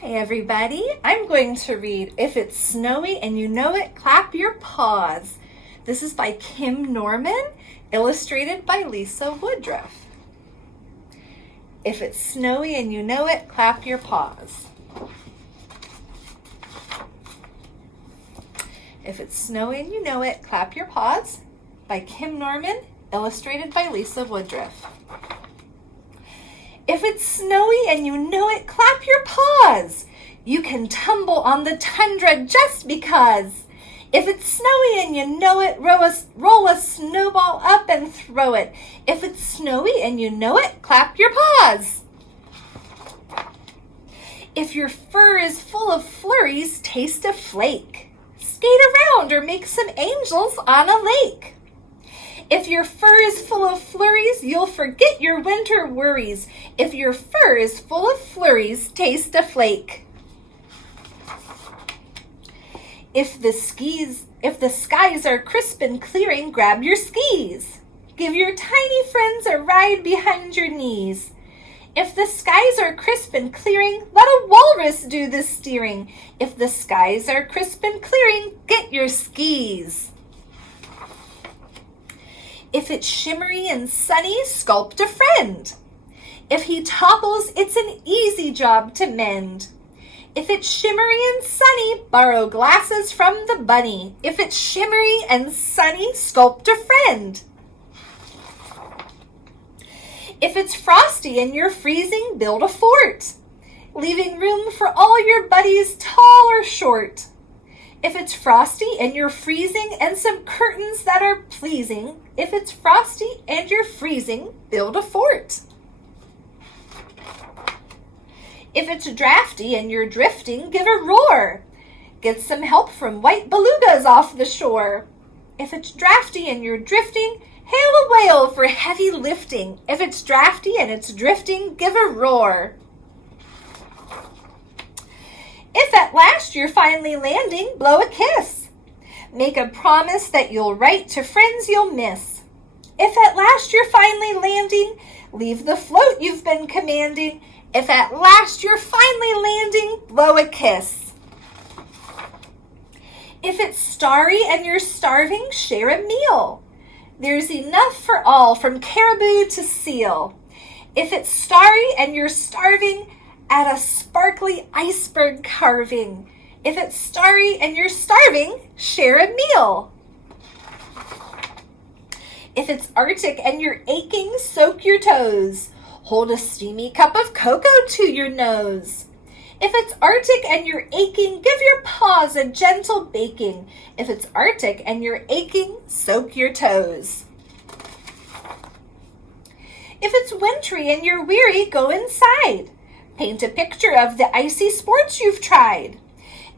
Hey everybody, I'm going to read If It's Snowy and You Know It, Clap Your Paws. This is by Kim Norman, illustrated by Liza Woodruff. If it's snowy and you know it, clap your paws. If it's snowy and you know it, clap your paws, by Kim Norman, illustrated by Liza Woodruff. If it's snowy and you know it, clap your paws. You can tumble on the tundra just because. If it's snowy and you know it, roll a snowball up and throw it. If it's snowy and you know it, clap your paws. If your fur is full of flurries, taste a flake. Skate around or make some angels on a lake. If your fur is full of flurries, you'll forget your winter worries. If your fur is full of flurries, taste a flake. If the skies are crisp and clearing, grab your skis. Give your tiny friends a ride behind your knees. If the skies are crisp and clearing, let a walrus do the steering. If the skies are crisp and clearing, get your skis. If it's shimmery and sunny, sculpt a friend. If he topples, it's an easy job to mend. If it's shimmery and sunny, borrow glasses from the bunny. If it's shimmery and sunny, sculpt a friend. If it's frosty and you're freezing, build a fort, leaving room for all your buddies, tall or short. If it's frosty and you're freezing and some curtains that are pleasing, if it's frosty and you're freezing, build a fort. If it's drafty and you're drifting, give a roar. Get some help from white belugas off the shore. If it's drafty and you're drifting, hail a whale for heavy lifting. If it's drafty and it's drifting, give a roar. If at last you're finally landing, blow a kiss. Make a promise that you'll write to friends you'll miss. If at last you're finally landing, leave the float you've been commanding. If at last you're finally landing, blow a kiss. If it's starry and you're starving, share a meal. There's enough for all, from caribou to seal. If it's starry and you're starving, add a sparkly iceberg carving. If it's starry and you're starving, share a meal. If it's Arctic and you're aching, soak your toes. Hold a steamy cup of cocoa to your nose. If it's Arctic and you're aching, give your paws a gentle baking. If it's Arctic and you're aching, soak your toes. If it's wintry and you're weary, go inside. Paint a picture of the icy sports you've tried.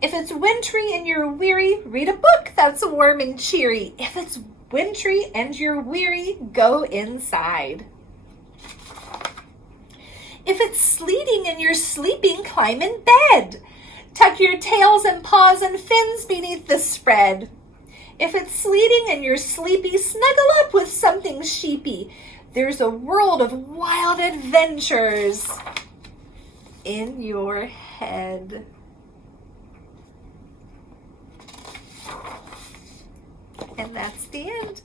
If it's wintry and you're weary, read a book that's warm and cheery. If it's wintry and you're weary, go inside. If it's sleeting and you're sleeping, climb in bed. Tuck your tails and paws and fins beneath the spread. If it's sleeting and you're sleepy, snuggle up with something sheepy. There's a world of wild adventures in your head. And that's the end.